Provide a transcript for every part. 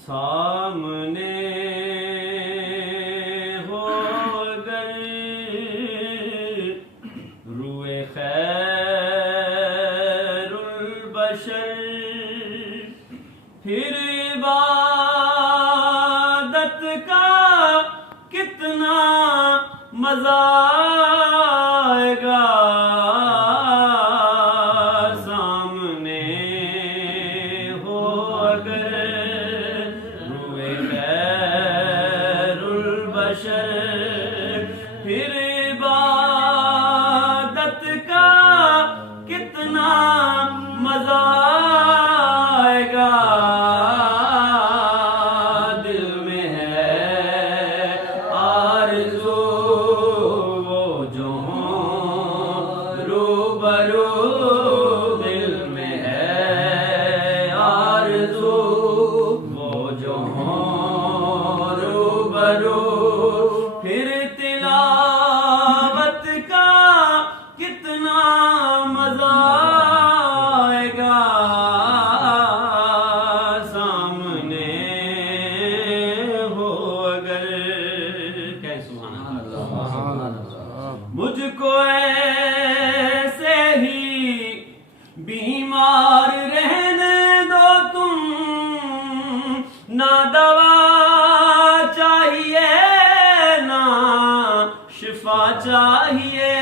سامنے ہو گر روئے خیر البشر پھر عبادت کا کتنا مزہ آئے گا سامنے ہو اگر پھر عبادت کا کتنا مزہ آئے گا دل میں ہے آرزو وہ جو ہوں روبرو دل میں ہے آرزو وہ جو ہوں روبرو پھر تلاوت کا کتنا مزہ آئے گا سامنے ہو اگر کہ سبحان اللہ مجھ کو ایسے ہی بیمار رہنے دو تم نہ دوا چاہیے شفا چاہیے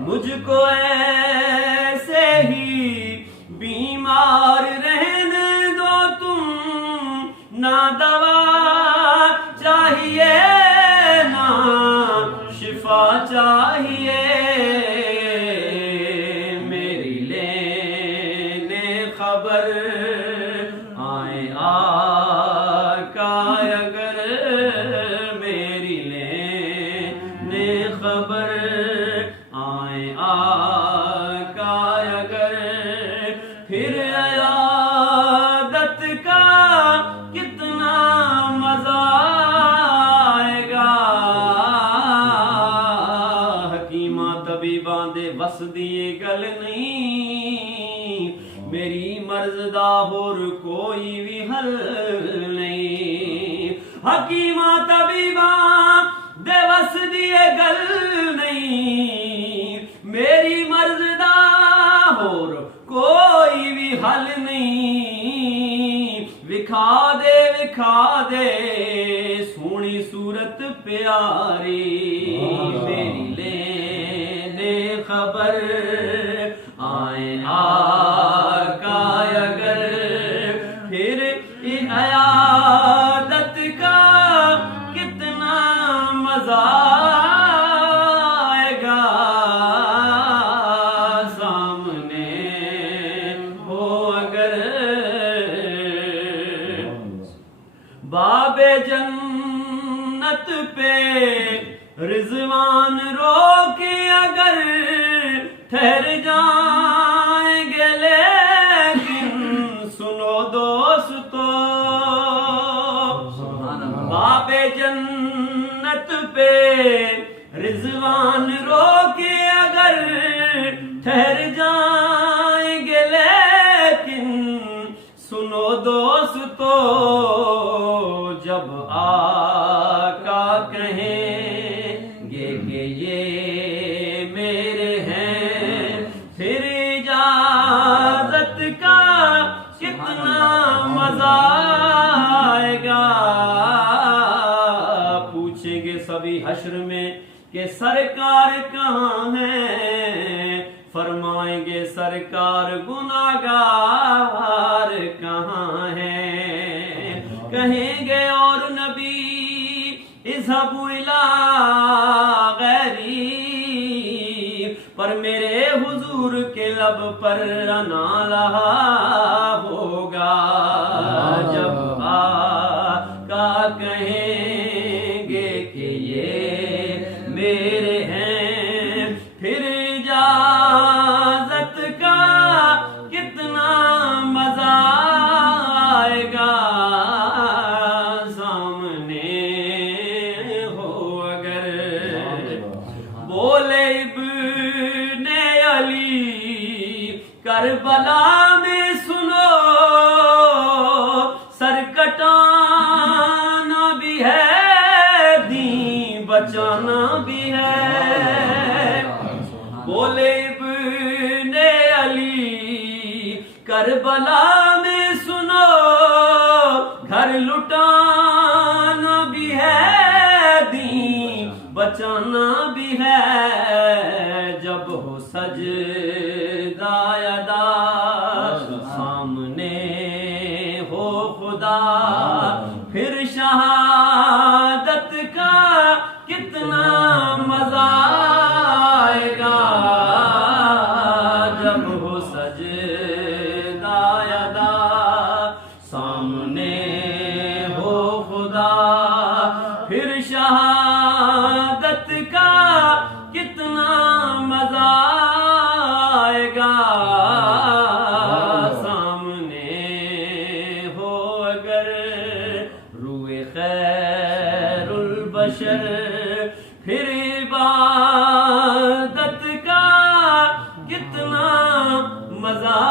مجھ کو ایسے ہی بیمار رہنے دو تم نہ دوا چاہیے نہ شفا چاہیے میری لینے خبر آئے آقا اگر خبر آئے آقا اگر پھر عیادت کا کتنا مزہ آئے گا حکیماں طبیباں دے وس دیے گل نہیں میری مرض دا ہور کوئی بھی حل نہیں حکیماں طبیباں دے وس دیے گل نہیں میری مرض دا ہور کوئی بھی حل نہیں وکھا دے سونی صورت پیاری میری لینے خبر آئے آقا اگر پھر عیادت کا کتنا مزہ آئے گا سامنے ہو اگر باب جنت پہ رضوان رو کے اگر ٹھہر جائیں گے لیکن سنو دوستو باب جنت پہ رضوان رو کے اگر ٹھہر جائیں گے لیکن سنو دوستو جب آقا کہیں گے کہ یہ میرے ہیں پھر اجازت کا کتنا مزہ آئے گا پوچھیں گے سبھی حشر میں کہ سرکار کہاں ہیں فرمائیں گے سرکار گناہگار کہاں ہیں کہیں گے اور نبی اذهبوا الی غیری پر میرے حضور کے لب پر انا لہا ہوگا جب آقا کہیں کہیں گے کہ یہ میرے ہیں، پھر اجازت کا کتنا مزہ آئے گا، سامنے ہو اگر بولے ابن علی کربلا میں سنو، سر کٹانا بھی ہے دین بچانا بھی ہے، بولے ابن علی کربلا میں سنو، گھر لٹانا بھی ہے دین بچانا بھی ہے، جب ہو سجدہ ادا سامنے ہو خدا، پھر شہادت کا کتنا مزہ آئے گا، جب ہو سجدہ ادا سامنے ہو خدا، پھر شہادت کا کتنا مزہ آئے گا، سامنے ہو اگر روئے خیر البشر، پھر عبادت کا کتنا مزہ